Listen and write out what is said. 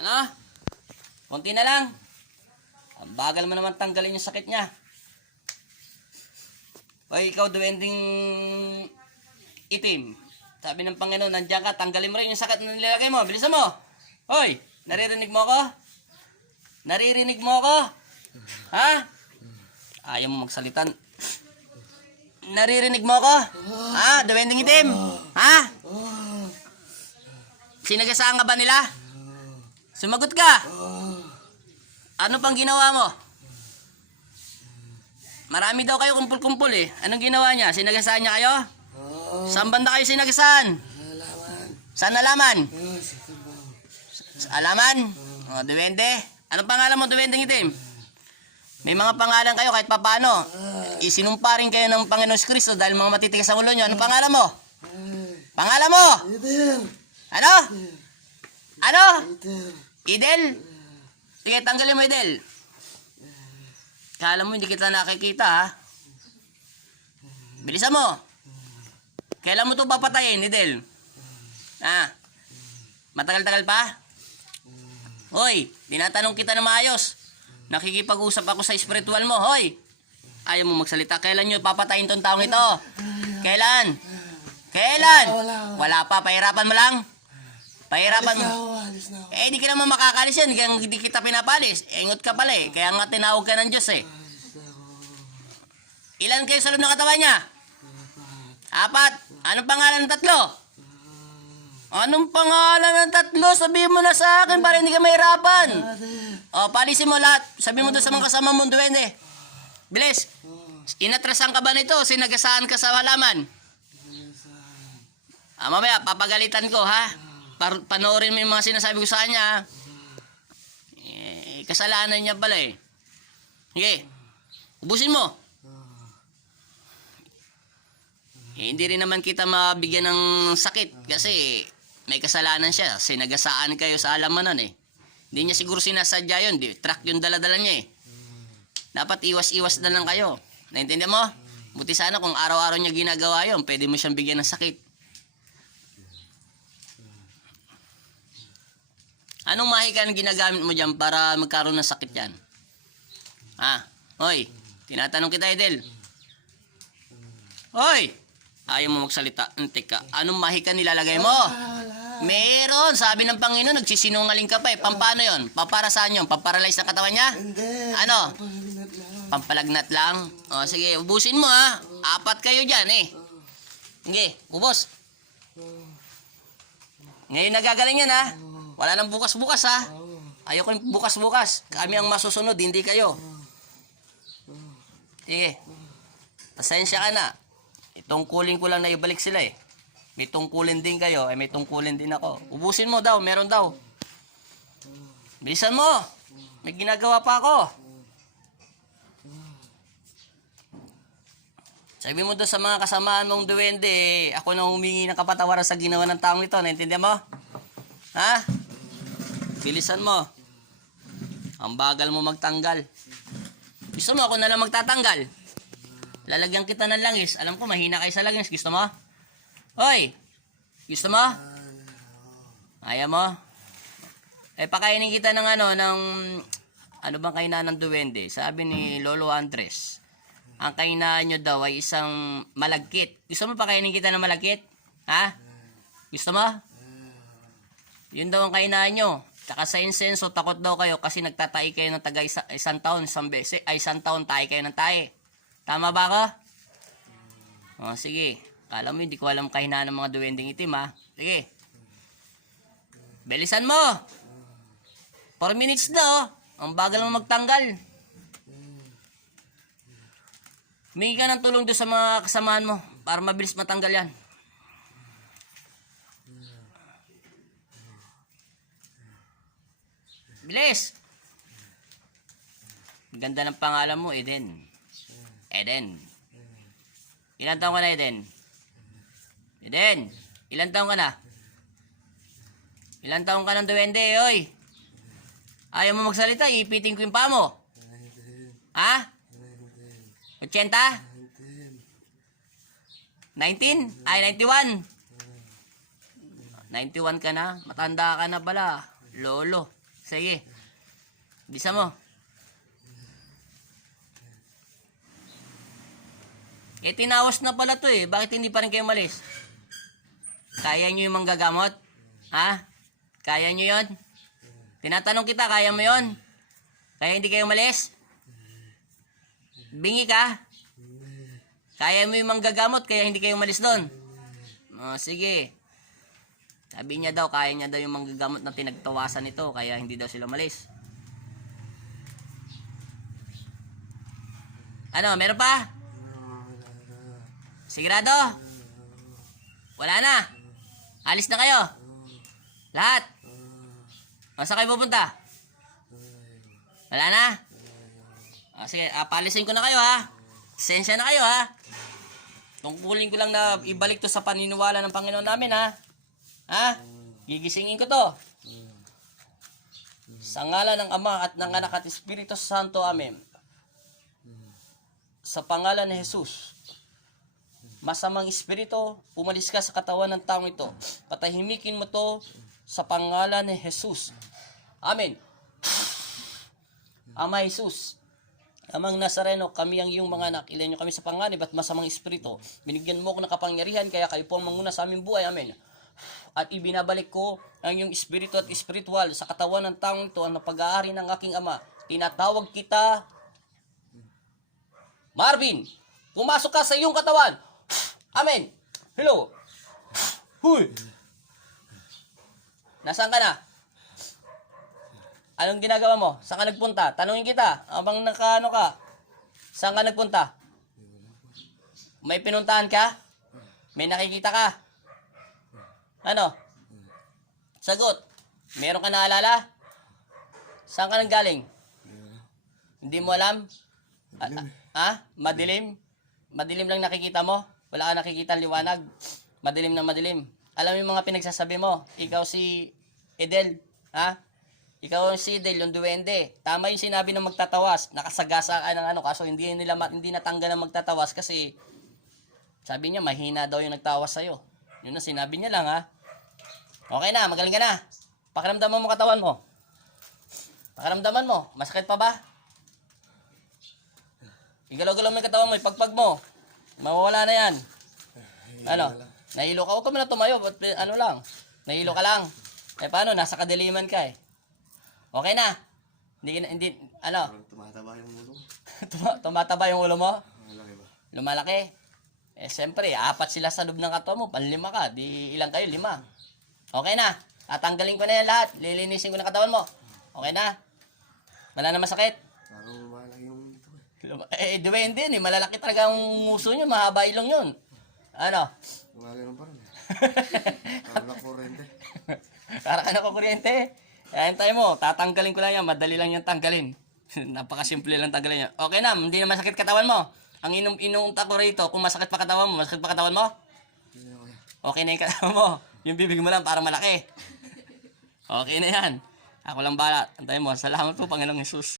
Ano? Konti na lang. Ang bagal mo naman tanggalin yung sakit niya. Hoy, ikaw duwending itim. Sabi ng Panginoon, nandiyan ka, tanggalin mo rin yung sakit na nilalagay mo. Bilisan mo. Hoy, naririnig mo ako? Naririnig mo ako? Ha? Ayaw mo magsalita. Naririnig mo ako? Ha? Duwending itim? Ha? Sinagasaan ka ba nila? Sumagot ka. Ano pang ginawa mo? Marami daw kayo kumpul-kumpul eh. Anong ginawa niya? Sinagasaan niya kayo? Saan banda kayo sinagasaan? Saan nalaman? Sa alaman? O, duwende. Anong pangalan mo, duwendeng itim? May mga pangalan kayo kahit papano. Isinumpa rin kayo ng Panginoon Kristo dahil mga matitigas ang ulo nyo. Anong pangalan mo? Pangalan mo? Ano? Ano? Idel? Sige, tanggalin mo Idel. Kala mo hindi kita nakikita ha? Bilisan mo. Kailan mo ito papatayin, Idel? Ha? Matagal-tagal pa? Hoy, tinatanong kita na maayos. Nakikipag-usap ako sa espiritual mo, hoy. Ayaw mo magsalita. Kailan nyo papatayin tong taong ito? Kailan? Kailan? Wala pa, pahirapan mo lang. Pahirapan mo. Eh, di ka naman makakalis yan. Hindi kita pinapalis. Engot ka pala eh. Kaya nga tinawag ka ng Diyos eh. Ilan kayo sa loob ng katawan niya? 4. Anong pangalan ng 3? Anong pangalan ng 3? Sabihin mo na sa akin para hindi ka mahirapan. O, palisin mo lahat. Sabihin mo doon sa mga kasama mong duwende. Bilis. Inatrasan ka ba nito? Sinagasaan ka sa halaman? Mamaya, papagalitan ko ha. Panoorin mo yung mga sinasabi ko sa kanya. Kasalanan niya pala eh. Sige. Ubusin mo. Hindi rin naman kita mabigyan ng sakit kasi may kasalanan siya. Sinagasaan kayo sa alamanan eh. Hindi niya siguro sinasadya yun. Truck yung daladala niya eh. Dapat iwas-iwas na lang kayo. Naintindihan mo? Buti sana kung araw-araw niya ginagawa yun, pwede mo siyang bigyan ng sakit. Anong mahikan ginagamit mo dyan para magkaroon ng sakit yan? Ha? Hoy, tinatanong kita, Idel. Hoy! Ayaw mo magsalita. Antik ka. Anong mahikan nilalagay mo? Meron. Sabi ng Panginoon, nagsisinungaling ka pa eh. Pampano yun? Papara saan yun? Pamparalyze ng katawan niya? Hindi. Ano? Pampalagnat lang? O sige, ubusin mo ha. 4 kayo dyan eh. Sige, ubos. Ngayon nagagaling yan ha. Wala nang bukas-bukas ha. Ayoko yung bukas-bukas. Kami ang masusunod, hindi kayo. Sige. Pasensya ka na. Itungkulin ko lang na ibalik sila eh. May tungkulin din kayo, eh may tungkulin din ako. Ubusin mo daw, meron daw. Bilisan mo. May ginagawa pa ako. Sabi mo doon sa mga kasamaan mong duwende, ako nang humingi ng kapatawaran sa ginawa ng taong ito. Naintindihan mo? Ha? Bilisan mo. Ang bagal mo magtanggal. Gusto mo ako na lang magtatanggal? Lalagyan kita ng langis. Alam ko mahina kayo sa langis. Gusto mo? Hoy! Gusto mo? Ayaw mo? Eh pakainin kita ng ano bang kainaan ng duwende? Sabi ni Lolo Andres, ang kainaan nyo daw ay isang malagkit. Gusto mo pakainin kita ng malagkit? Ha? Gusto mo? Yun daw ang kainaan nyo. Tsaka sa insenso, takot daw kayo kasi nagtatai kayo ng taga isang taon, isang taon tayo kayo ng tayo. Tama ba ako? O, sige. Kala mo, hindi ko alam kahinaan ng mga duwending itim, ha? Sige. Bilisan mo. 4 minutes na, oh. Ang bagal mo magtanggal. Humingi ka ng tulong doon sa mga kasamahan mo para mabilis matanggal yan. Bilis. Ganda ng pangalan mo, Eden. Eden. Ilan taong ka na, Eden? Eden, ilan taong ka na? Ilan taong ka ng duwende, oy? Ayaw mo magsalita, ipitin ko yung paa mo. Ha? 80? 19? Ay, 91. 91 ka na? Matanda ka na pala. Lolo. Sige. Bisa mo. Eh, tinawas na pala to eh. Bakit hindi pa rin kayo malis? Kaya nyo yung manggagamot? Ha? Kaya nyo yon? Tinatanong kita, kaya mo yon? Kaya hindi kayo malis? Bingi ka? Kaya mo yung manggagamot, kaya hindi kayo malis doon? Sige. Sabi niya daw, kaya niya daw yung manggagamot na tinagtawasan nito, kaya hindi daw sila malis. Ano, meron pa? Sigurado? Wala na? Alis na kayo? Lahat? Saan kayo pupunta? Wala na? Sige, paalisin ko na kayo ha. Sensya na kayo ha. Tungkulin ko lang na ibalik to sa paniniwala ng Panginoon namin ha. Ha? Gigisingin ko to. Sa ngalan ng Ama at ng Anak at Espiritu Santo, Amen. Sa pangalan ni Jesus, masamang espiritu, umalis ka sa katawan ng taong ito. Patahimikin mo to sa pangalan ni Jesus. Amen. Ama Jesus, Amang Nazareno, kami ang iyong mga anak. Ilan nyo kami sa panganib at masamang espiritu. Binigyan mo ko ng kapangyarihan, kaya kayo po ang manguna sa aming buhay. Amen. At ibinabalik ko ang iyong espiritu at espiritual sa katawan ng taong ito, ang napag-aari ng aking Ama. Tinatawag kita, Marvin, pumasok ka sa iyong katawan. Amen. Hello. Huy. Nasaan ka na? Anong ginagawa mo? Saan ka nagpunta? Tanungin kita. Abang nakaano ka? Saan ka nagpunta? May pinuntahan ka? May nakikita ka? Ano? Sagot. Meron ka naalala? Saan ka nanggaling? Hindi mo alam? Madilim? Madilim lang nakikita mo? Wala ka nakikita liwanag? Madilim na madilim. Alam mo yung mga pinagsasabi mo? Ikaw si Edel, ha? Ikaw si Edel, yung duwende. Tama yung sinabi ng magtatawas. Nakasagasa ka ng kaso hindi natanggal ng magtatawas kasi sabi niya mahina daw yung nagtawas sa'yo. Yun ang sinabi niya lang, ha? Okay na, magaling ka na. Pakiramdaman mo katawan mo. Pakiramdaman mo, masakit pa ba? Igalaw-galaw mo yung katawan mo, ipagpag mo. Mawawala na yan. Ano? Nahilo ka? Huwag ka muna tumayo. Ano lang? Nahilo ka lang. Eh paano? Nasa kadiliman ka eh. Okay na? Hindi, ano? Tumataba yung ulo. Tumataba yung ulo mo? Malaki ba? Lumalaki? Eh siyempre, 4 sila sa loob ng katawan mo. 5 ka. Di ilang kayo? 5. Okay na? Tatanggalin ko na yan lahat. Lilinisin ko na katawan mo. Okay na? Wala na masakit? Parang malaki yung ito Duwende yun eh. Malalaki talaga ang muso nyo. Mahaba ilong yun. Ano? Gumagano'n pa rin. Parang nakurente. Para ka nakukuryente. Ayan tayo mo. Tatanggalin ko lang yan. Madali lang yung tanggalin. Napakasimple lang tanggalin yan. Okay na. Hindi na masakit katawan mo. Ang inuunta ko rito, kung masakit pa katawan mo, masakit pa katawan mo? Okay na yung katawan mo. Yung bibig mo lang parang malaki. Okay na yan. Ako lang balat. Antayin mo. Salamat po, Panginoong Jesus.